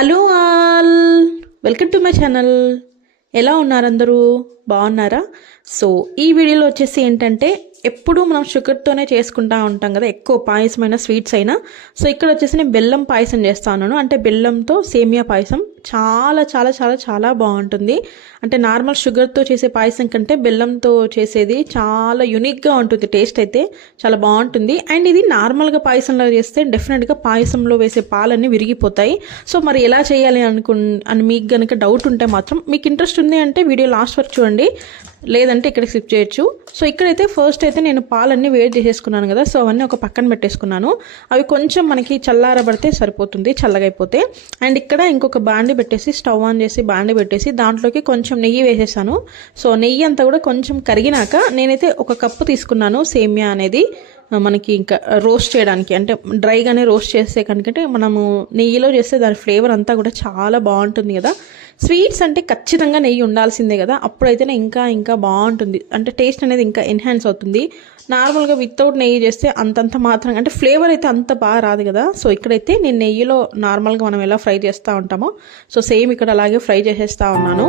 Hello all. Welcome to my channel. ఎలా ఉన్నారు అందరూ? బాగున్నారా? సో ఈ వీడియోలో వచ్చేసి ఏంటంటే ఎప్పుడూ మనం షుగర్తోనే చేసుకుంటా ఉంటాం కదా ఎక్కువ పాయసమైన స్వీట్స్ అయినా. సో ఇక్కడ వచ్చేసి నేను బెల్లం పాయసం చేస్తాను. అంటే బెల్లంతో సేమియా పాయసం చాలా చాలా చాలా చాలా బాగుంటుంది. అంటే నార్మల్ షుగర్తో చేసే పాయసం కంటే బెల్లంతో చేసేది చాలా యునిక్గా ఉంటుంది టేస్ట్ అయితే చాలా బాగుంటుంది. అండ్ ఇది నార్మల్గా పాయసంలో చేస్తే డెఫినెట్గా పాయసంలో వేసే పాలన్నీ విరిగిపోతాయి. సో మరి ఎలా చేయాలి అనుకు అని మీకు కనుక డౌట్ ఉంటే మాత్రం మీకు ఇంట్రెస్ట్ ఉంది అంటే వీడియో లాస్ట్ వరకు చూడండి. లేదంటే ఇక్కడ స్కిప్ చేయొచ్చు. సో ఇక్కడైతే ఫస్ట్ అయితే నేను పాలన్నీ వేడి చేసేసుకున్నాను కదా సో అవన్నీ ఒక పక్కన పెట్టేసుకున్నాను. అవి కొంచెం మనకి చల్లారబడితే సరిపోతుంది చల్లగా అయిపోతే అండ్ ఇక్కడ ఇంకొక బాండి పెట్టేసి స్టవ్ ఆన్ చేసి బాండి పెట్టేసి దాంట్లోకి కొంచెం నెయ్యి వేసేసాను. సో నెయ్యి అంతా కూడా కొంచెం కరిగినాక నేనైతే ఒక కప్పు తీసుకున్నాను సేమియా అనేది మనకి ఇంకా రోస్ట్ చేయడానికి. అంటే డ్రైగానే రోస్ట్ చేసే కనుకంటే మనము నెయ్యిలో చేస్తే దాని ఫ్లేవర్ అంతా కూడా చాలా బాగుంటుంది కదా. స్వీట్స్ అంటే ఖచ్చితంగా నెయ్యి ఉండాల్సిందే కదా. అప్పుడైతేనే ఇంకా ఇంకా బాగుంటుంది. అంటే టేస్ట్ అనేది ఇంకా ఎన్హాన్స్ అవుతుంది. నార్మల్గా వితౌట్ నెయ్యి చేస్తే అంతంత మాత్రం అంటే ఫ్లేవర్ అయితే అంత బాగా రాదు కదా. సో ఇక్కడైతే నేను నెయ్యిలో నార్మల్గా మనం ఎలా ఫ్రై చేస్తూ ఉంటామో సో సేమ్ ఇక్కడ అలాగే ఫ్రై చేసేస్తూ ఉన్నాను.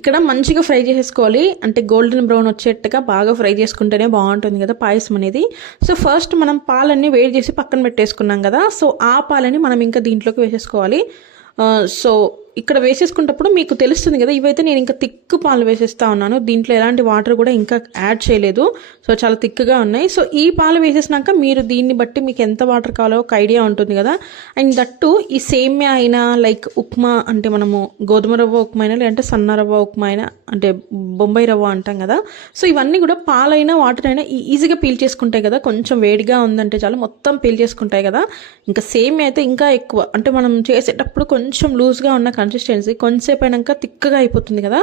ఇక్కడ మంచిగా ఫ్రై చేసేసుకోవాలి. అంటే గోల్డెన్ బ్రౌన్ వచ్చేట్టుగా బాగా ఫ్రై చేసుకుంటేనే బాగుంటుంది కదా పాయసం అనేది. సో ఫస్ట్ మనం పాలన్నీ వేడి చేసి పక్కన పెట్టేసుకున్నాం కదా. సో ఆ పాలని మనం ఇంకా దీంట్లోకి వేసేసుకోవాలి. సో ఇక్కడ వేసేసుకున్నప్పుడు మీకు తెలుస్తుంది కదా ఇవైతే నేను ఇంకా థిక్ పాలు వేసేస్తా ఉన్నాను. దీంట్లో ఎలాంటి వాటర్ కూడా ఇంకా యాడ్ చేయలేదు. సో చాలా తిక్కుగా ఉన్నాయి. సో ఈ పాలు వేసేసినాక మీరు దీన్ని బట్టి మీకు ఎంత వాటర్ కావాలో ఒక ఐడియా ఉంటుంది కదా. అండ్ దట్టు ఈ సేమ్యా అయినా లైక్ ఉప్మా అంటే మనము గోధుమ రవ్వ ఉప్మా అయినా లేదంటే సన్న రవ్వ ఉప్మా అయినా అంటే బొంబాయి రవ్వ అంటాం కదా. సో ఇవన్నీ కూడా పాలైనా వాటర్ అయినా ఈ- ఈజీగా పీల్ చేసుకుంటాయి కదా. కొంచెం వేడిగా ఉందంటే చాలు మొత్తం పీల్ చేసుకుంటాయి కదా. ఇంకా సేమ్ అయితే ఇంకా ఎక్కువ. అంటే మనం చేసేటప్పుడు కొంచెం లూజ్గా ఉన్న కన్సిస్టెన్సీ కొంచెంసేపు అయినాక తిక్కగా అయిపోతుంది కదా.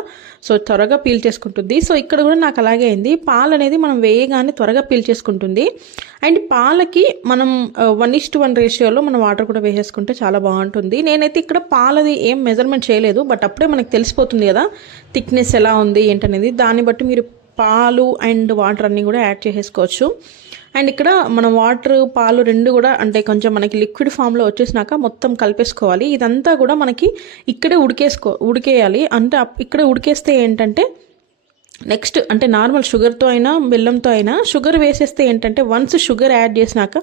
సో త్వరగా పీల్ చేసుకుంటుంది. సో ఇక్కడ కూడా నాకు అలాగే అయింది. పాలు అనేది మనం వేయగానే త్వరగా పీల్ చేసుకుంటుంది. అండ్ పాలకి మనం వన్ ఇస్ టు వన్ రేషియోలో మనం వాటర్ కూడా వేసేసుకుంటే చాలా బాగుంటుంది. నేనైతే ఇక్కడ పాలది ఏం మెజర్మెంట్ చేయలేదు బట్ అప్పుడే మనకు తెలిసిపోతుంది కదా థిక్నెస్ ఎలా ఉంది ఏంటనేది. దాన్ని బట్టి మీరు పాలు అండ్ వాటర్ అన్నీ కూడా యాడ్ చేసేసుకోవచ్చు. అండ్ ఇక్కడ మనం వాటర్ పాలు రెండు కూడా అంటే కొంచెం మనకి లిక్విడ్ ఫామ్లో వచ్చేసినాక మొత్తం కలిపేసుకోవాలి. ఇదంతా కూడా మనకి ఇక్కడే ఉడికేసుకో ఉడికేయాలి. అంటే అప్- ఇక్కడే ఉడికేస్తే ఏంటంటే నెక్స్ట్ అంటే నార్మల్ షుగర్తో అయినా బెల్లంతో అయినా షుగర్ వేసేస్తే ఏంటంటే వన్స్ షుగర్ యాడ్ చేసినాక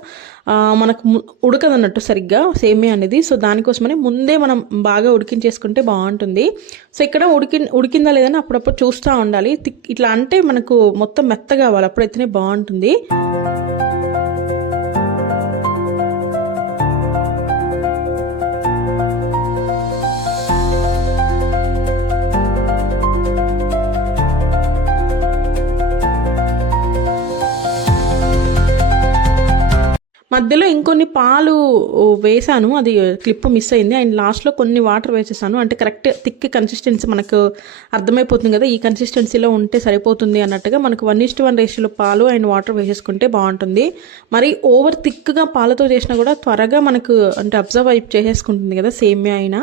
మనకు ఉడకదన్నట్టు సరిగ్గా సేమే అనేది. సో దానికోసమని ముందే మనం బాగా ఉడికించేసుకుంటే బాగుంటుంది. సో ఇక్కడ ఉడికి ఉడికిందా లేదని అప్పుడప్పుడు చూస్తూ ఉండాలి. తిక్- ఇట్లా అంటే మనకు మొత్తం మెత్తగా అవ్వాలి. అప్పుడైతేనే బాగుంటుంది. మధ్యలో ఇంకొన్ని పాలు వేసాను అది క్లిప్ మిస్ అయింది. అండ్ లాస్ట్లో కొన్ని వాటర్ వేసేసాను. అంటే కరెక్ట్ థిక్ కన్సిస్టెన్సీ మనకు అర్థమైపోతుంది కదా. ఈ కన్సిస్టెన్సీలో ఉంటే సరిపోతుంది అన్నట్టుగా మనకు వన్ ఇస్ట్ వన్ రేషియోలో పాలు అండ్ వాటర్ వేసేసుకుంటే బాగుంటుంది. మరి ఓవర్ థిక్గా పాలతో చేసినా కూడా త్వరగా మనకు అంటే అబ్జర్వ్ అయి చేసేసుకుంటుంది కదా సేమియా అయినా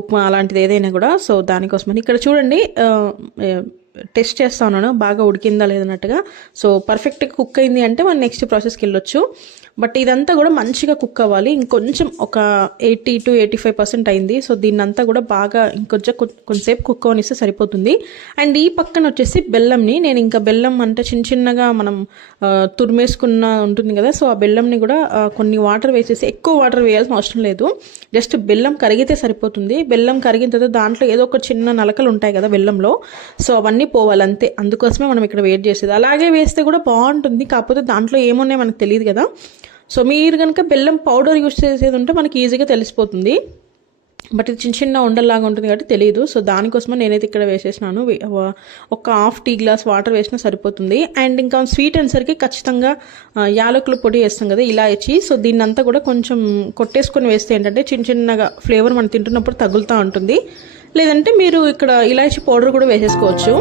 ఉప్మా అలాంటిది ఏదైనా కూడా. సో దానికోసమని ఇక్కడ చూడండి టెస్ట్ చేస్తా ఉన్నాను. బాగా ఉడికిందా లేదన్నట్టుగా సో పర్ఫెక్ట్గా కుక్ అయింది అంటే మనం నెక్స్ట్ ప్రాసెస్కి వెళ్ళొచ్చు. బట్ ఇదంతా కూడా మంచిగా కుక్ అవ్వాలి. ఇంకొంచెం ఒక eighty to eighty five percent అయింది. సో దీన్నంతా కూడా బాగా ఇంకొంచెం కొంచెంసేపు కుక్ అవనిస్తే సరిపోతుంది. అండ్ ఈ పక్కన వచ్చేసి బెల్లంని నేను ఇంకా బెల్లం అంటే చిన్న చిన్నగా మనం తురిమేసుకున్న ఉంటుంది కదా సో ఆ బెల్లంని కూడా కొన్ని వాటర్ వేసేసి ఎక్కువ వాటర్ వేయాల్సిన అవసరం లేదు. జస్ట్ బెల్లం కరిగితే సరిపోతుంది. బెల్లం కరిగిన తర్వాత దాంట్లో ఏదో ఒక చిన్న నలకలు ఉంటాయి కదా బెల్లంలో. సో అవన్నీ పోవాలి అంతే. అందుకోసమే మనం ఇక్కడ వెయిట్ చేసేది. అలాగే వేస్తే కూడా బాగుంటుంది. కాకపోతే దాంట్లో ఏమున్నాయో మనకు తెలియదు కదా. సో మీరు కనుక బెల్లం పౌడర్ యూస్ చేసేది ఉంటే మనకి ఈజీగా తెలిసిపోతుంది. బట్ ఇది చిన్న చిన్న ఉండల్లాగా ఉంటుంది కాబట్టి తెలియదు సో దానికోసమే నేనైతే ఇక్కడ వేసేసినాను. ఒక హాఫ్ టీ గ్లాస్ వాటర్ వేసినా సరిపోతుంది. అండ్ ఇంకా స్వీట్ అనేసరికి ఖచ్చితంగా ఆ, యాలకుల పొడి వేస్తాం కదా ఇలాచి సో దీన్ని అంతా కూడా కొంచెం కొట్టేసుకొని వేస్తే ఏంటంటే చిన్న చిన్నగా ఫ్లేవర్ మనం తింటున్నప్పుడు తగులుతూ ఉంటుంది. లేదంటే మీరు ఇక్కడ ఇలాచి పౌడర్ కూడా వేసేసుకోవచ్చు.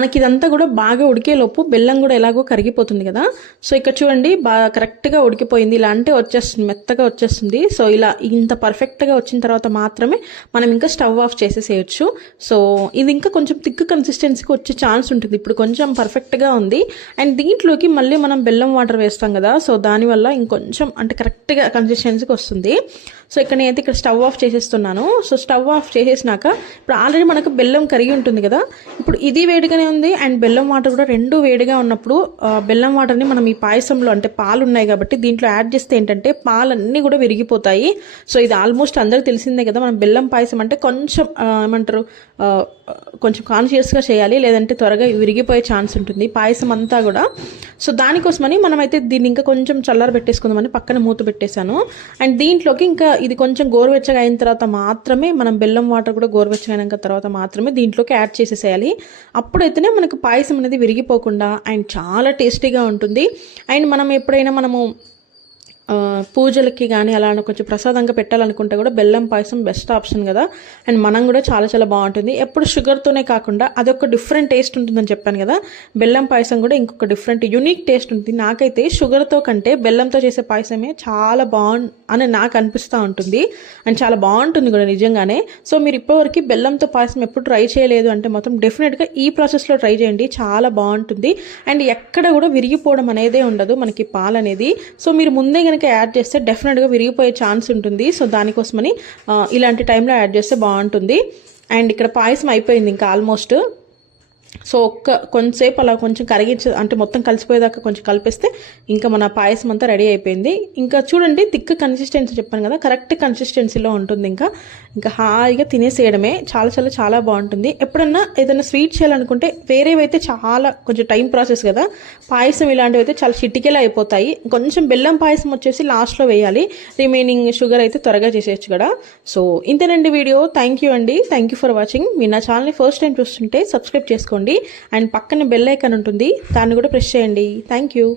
మనకి ఇదంతా కూడా బాగా ఉడికేలోపు బెల్లం కూడా ఎలాగో కరిగిపోతుంది కదా. సో ఇక్కడ చూడండి బాగా కరెక్ట్గా ఉడికిపోయింది. ఇలా అంటే వచ్చేస్తుంది మెత్తగా వచ్చేస్తుంది. సో ఇలా ఇంత పర్ఫెక్ట్గా వచ్చిన తర్వాత మాత్రమే మనం ఇంకా స్టవ్ ఆఫ్ చేసేసేయచ్చు. సో ఇది ఇంకా కొంచెం థిక్ కన్సిస్టెన్సీకి వచ్చే ఛాన్స్ ఉంటుంది. ఇప్పుడు కొంచెం పర్ఫెక్ట్గా ఉంది. అండ్ దీంట్లోకి మళ్ళీ మనం బెల్లం వాటర్ వేస్తాం కదా. సో దానివల్ల ఇంకొంచెం అంటే కరెక్ట్గా కన్సిస్టెన్సీకి వస్తుంది. సో ఇక్కడ నేనైతే ఇక్కడ స్టవ్ ఆఫ్ చేసేస్తున్నాను. సో స్టవ్ ఆఫ్ చేసేసినాక ఇప్పుడు ఆల్రెడీ మనకు బెల్లం కరిగి ఉంటుంది కదా. ఇప్పుడు ఇది వేడిగానే ఉంది అండ్ బెల్లం వాటర్ కూడా రెండు వేడిగా ఉన్నప్పుడు బెల్లం వాటర్ని మనం ఈ పాయసంలో అంటే పాలు ఉన్నాయి కాబట్టి దీంట్లో యాడ్ చేస్తే ఏంటంటే పాలన్నీ కూడా విరిగిపోతాయి. సో ఇది ఆల్మోస్ట్ అందరికి తెలిసిందే కదా మనం బెల్లం పాయసం అంటే కొంచెం ఏమంటారు కొంచెం కాన్షియస్గా చేయాలి లేదంటే త్వరగా విరిగిపోయే ఛాన్స్ ఉంటుంది పాయసం అంతా కూడా. సో దానికోసమని మనమైతే దీన్ని ఇంకా కొంచెం చల్లార పెట్టేసుకుందామని పక్కన మూత పెట్టేశాను. అండ్ దీంట్లోకి ఇంకా ఇది కొంచెం గోరువెచ్చగా అయిన తర్వాత మాత్రమే మనం బెల్లం వాటర్ కూడా గోరువెచ్చగా అయినాక తర్వాత మాత్రమే దీంట్లోకి యాడ్ చేసేసేయాలి. అప్పుడైతేనే మనకు పాయసం అనేది విరిగిపోకుండా అండ్ చాలా టేస్టీగా ఉంటుంది. అండ్ మనం ఎప్పుడైనా మనము పూజలకి కానీ అలా కొంచెం ప్రసాదంగా పెట్టాలనుకుంటే కూడా బెల్లం పాయసం బెస్ట్ ఆప్షన్ కదా. అండ్ మనం కూడా చాలా చాలా బాగుంటుంది. ఎప్పుడు షుగర్తోనే కాకుండా అదొక డిఫరెంట్ టేస్ట్ ఉంటుందని చెప్పాను కదా. బెల్లం పాయసం కూడా ఇంకొక డిఫరెంట్ యూనిక్ టేస్ట్ ఉంటుంది. నాకైతే షుగర్తో కంటే బెల్లంతో చేసే పాయసమే చాలా బాగు అని నాకు అనిపిస్తూ ఉంటుంది. అండ్ చాలా బాగుంటుంది కూడా నిజంగానే. సో మీరు ఇప్పటివరకు బెల్లంతో పాయసం ఎప్పుడు ట్రై చేయలేదు అంటే మొత్తం డెఫినెట్గా ఈ ప్రాసెస్లో ట్రై చేయండి. చాలా బాగుంటుంది. అండ్ ఎక్కడ కూడా విరిగిపోవడం అనేదే ఉండదు మనకి పాలు అనేది సో మీరు ముందే కనుక యాడ్ చేస్తే డెఫినెట్గా విరిగిపోయే ఛాన్స్ ఉంటుంది. సో దానికోసమని ఇలాంటి టైంలో యాడ్ చేస్తే బాగుంటుంది. అండ్ ఇక్కడ పాయసం అయిపోయింది ఇంకా ఆల్మోస్ట్ సో ఒక్క కొంచెంసేపు అలా కొంచెం కరిగించ అంటే మొత్తం కలిసిపోయేదాకా కొంచెం కలిపేస్తే ఇంకా మన పాయసం అంతా రెడీ అయిపోయింది. ఇంకా చూడండి థిక్ కన్సిస్టెన్సీ చెప్పాను కదా కరెక్ట్ కన్సిస్టెన్సీలో ఉంటుంది ఇంకా. ఇంకా హాయిగా తినేసేయడమే. చాలా చాలా చాలా బాగుంటుంది. ఎప్పుడన్నా ఏదైనా స్వీట్ చేయాలనుకుంటే వేరేవి అయితే చాలా కొంచెం టైం ప్రాసెస్ కదా పాయసం ఇలాంటివి అయితే చాలా చిటికెలా అయిపోతాయి. కొంచెం బెల్లం పాయసం వచ్చేసి లాస్ట్లో వేయాలి. రిమైనింగ్ షుగర్ అయితే త్వరగా చేసేయచ్చు కదా. సో ఇంతేనండి వీడియో. థ్యాంక్ యూ అండి. Thank you for watching. మీరు నా ఛానల్ని ఫస్ట్ టైం చూస్తుంటే సబ్స్క్రైబ్ చేసుకోండి. అండ్ పక్కన బెల్ ఐకన్ ఉంటుంది. దాన్ని కూడా ప్రెస్ చేయండి. Thank you